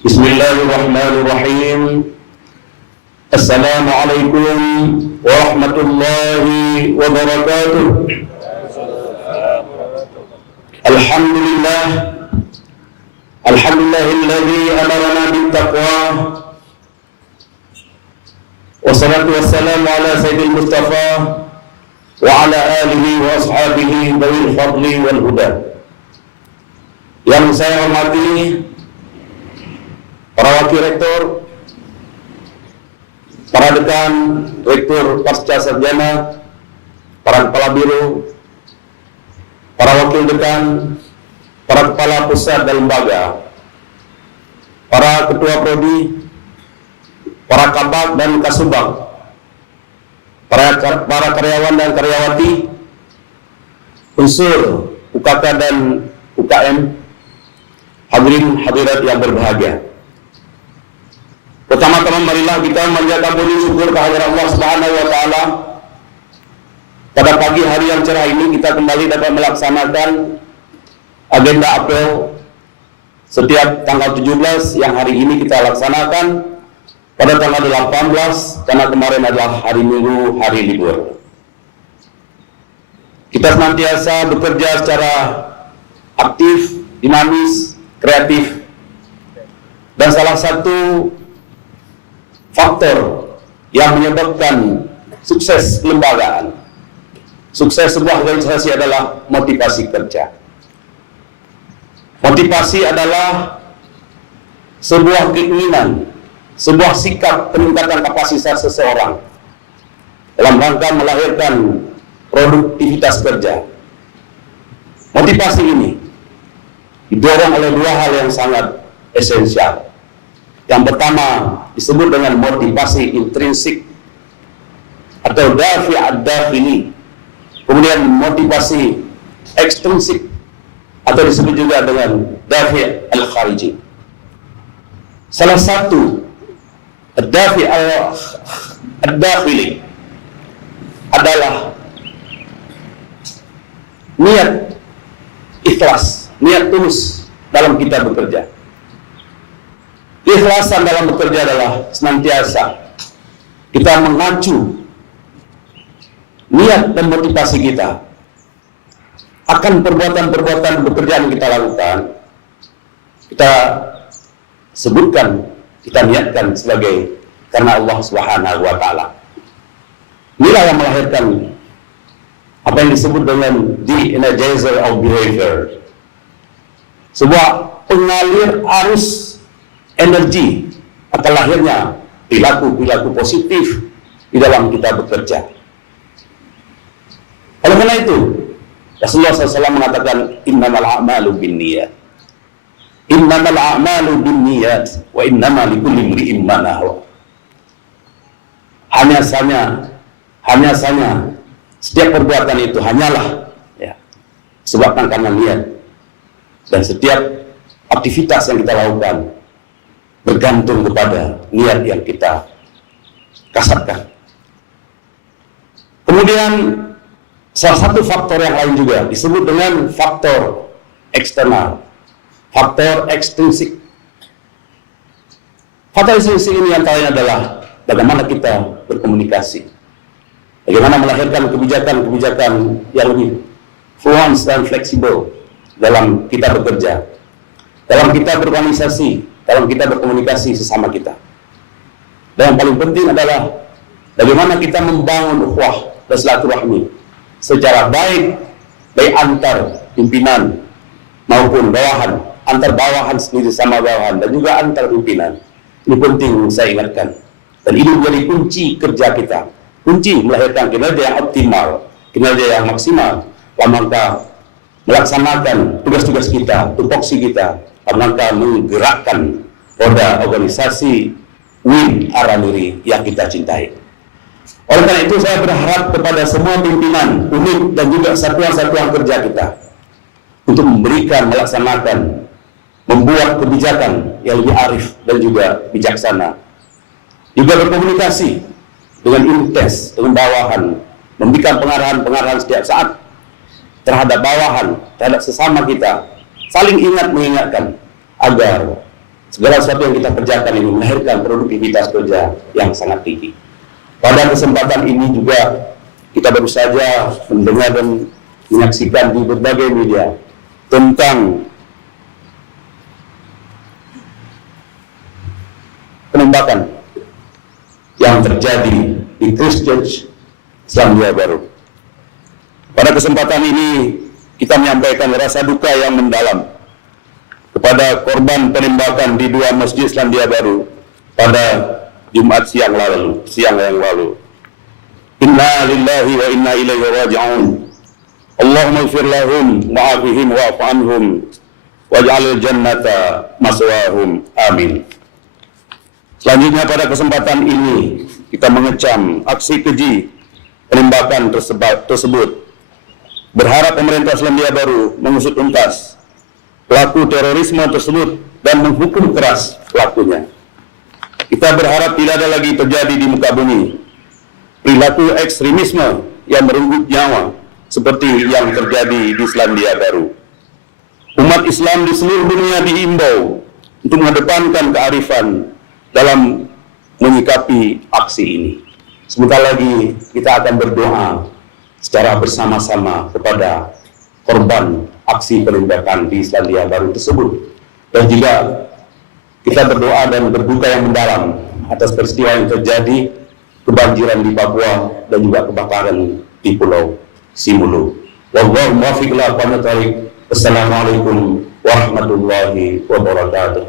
Bismillahirrahmanirrahim. Assalamualaikum warahmatullahi wabarakatuh. Alhamdulillah. Alhamdulillahilladzi amarana bittaqwa. Wassalatu wassalamu ala sayyidil Mustafa wa ala alihi wa ashabihi dhawil fadli wal huda. Yang saya hormati para wakil rektor, para dekan, rektor pasca sarjana, para kepala biro, para wakil dekan, para kepala pusat dan lembaga, para ketua prodi, para kabak dan kasubag, para karyawan dan karyawati, unsur UKK dan UKM, hadirin hadirat yang berbahagia. Pertama-tama marilah kita menjaga puji syukur kehadirat Allah Subhanahu wa taala. Pada pagi hari yang cerah ini kita kembali dapat melaksanakan agenda apel setiap tanggal 17 yang hari ini kita laksanakan pada tanggal 18 karena kemarin adalah hari Minggu, hari libur. Kita senantiasa bekerja secara aktif, dinamis, kreatif, dan salah satu faktor yang menyebabkan sukses kelembagaan, sukses sebuah organisasi adalah motivasi kerja. Motivasi adalah sebuah keinginan, sebuah sikap peningkatan kapasitas seseorang dalam rangka melahirkan produktivitas kerja. Motivasi ini didorong oleh dua hal yang sangat esensial. Yang pertama disebut dengan motivasi intrinsik atau dafi' ad-dakhili. Kemudian motivasi ekstrinsik atau disebut juga dengan dafi' al-khariji. Salah satu dafi' ad-dakhili adalah niat ikhlas, niat tulus dalam kita bekerja. Ikhlasan dalam bekerja adalah senantiasa kita mengacu niat dan motivasi kita akan perbuatan-perbuatan pekerjaan yang kita lakukan. Kita sebutkan, kita niatkan sebagai karena Allah Subhanahu wa taala. Inilah yang melahirkan apa yang disebut dengan the energizer of behavior. Sebuah pengalir arus energi akan lahirnya perilaku-perilaku positif di dalam kita bekerja. Oleh karena itu, Rasulullah SAW mengatakan innamal a'malu binniyat. Innamal a'malu binniyat wa innama likulli imri'in ma nawa. Hanya saja setiap perbuatan itu hanyalah sebabkan karena niat, dan setiap aktivitas yang kita lakukan bergantung kepada niat yang kita kasatkan. Kemudian salah satu faktor yang lain juga disebut dengan faktor eksternal, faktor ekstrinsik. Faktor ekstrinsik ini antaranya adalah bagaimana kita berkomunikasi, bagaimana melahirkan kebijakan-kebijakan yang lebih fluence dan fleksibel dalam kita bekerja, dalam kita berorganisasi, dalam kita berkomunikasi sesama kita. Dan yang paling penting adalah bagaimana kita membangun ukhuwah dan silaturahmi secara baik antar pimpinan maupun bawahan, antar bawahan sendiri sama bawahan, dan juga antar pimpinan. Ini penting saya ingatkan. Dan ini menjadi kunci kerja kita, kunci melahirkan kinerja yang optimal, kinerja yang maksimal dalam rangka melaksanakan tugas-tugas kita, tupoksi kita, dalam rangka menggerakkan roda organisasi Win Aranuri yang kita cintai. Oleh karena itu saya berharap kepada semua pimpinan, unit dan juga satuan-satuan kerja kita untuk memberikan, melaksanakan, membuat kebijakan yang lebih arif dan juga bijaksana. Juga berkomunikasi dengan intens, dengan bawahan, memberikan pengarahan-pengarahan setiap saat terhadap bawahan, terhadap sesama kita, saling ingat mengingatkan agar segala sesuatu yang kita kerjakan ini melahirkan produktivitas kerja yang sangat tinggi. Pada kesempatan ini juga kita baru saja mendengar dan menyaksikan di berbagai media tentang penembakan yang terjadi di Christchurch, Selandia Baru. Pada kesempatan ini kita menyampaikan rasa duka yang mendalam kepada korban penembakan di dua masjid Selandia Baru pada Jumat siang yang lalu. Inna lillahi wa inna ilaihi raji'un. Allahumma ighfir lahum wa'afihim wa'fu anhum waj'alil jannata maswahum. Amin. Selanjutnya pada kesempatan ini kita mengecam aksi keji penembakan tersebut. Berharap pemerintah Selandia Baru mengusut tuntas pelaku terorisme tersebut dan menghukum keras pelakunya. Kita berharap tidak ada lagi terjadi di muka bumi perilaku ekstremisme yang merenggut nyawa seperti yang terjadi di Selandia Baru. Umat Islam di seluruh dunia diimbau untuk mengedepankan kearifan dalam menyikapi aksi ini. Sebentar lagi kita akan berdoa secara bersama-sama kepada korban aksi penembakan di Selandia Baru tersebut. Dan juga kita berdoa dan berduka yang mendalam atas peristiwa yang terjadi, kebanjiran di Papua dan juga kebakaran di Pulau Simulu. Wallahu muwaffiq ila aqwamit thoriq. Wassalamualaikum warahmatullahi wabarakatuh.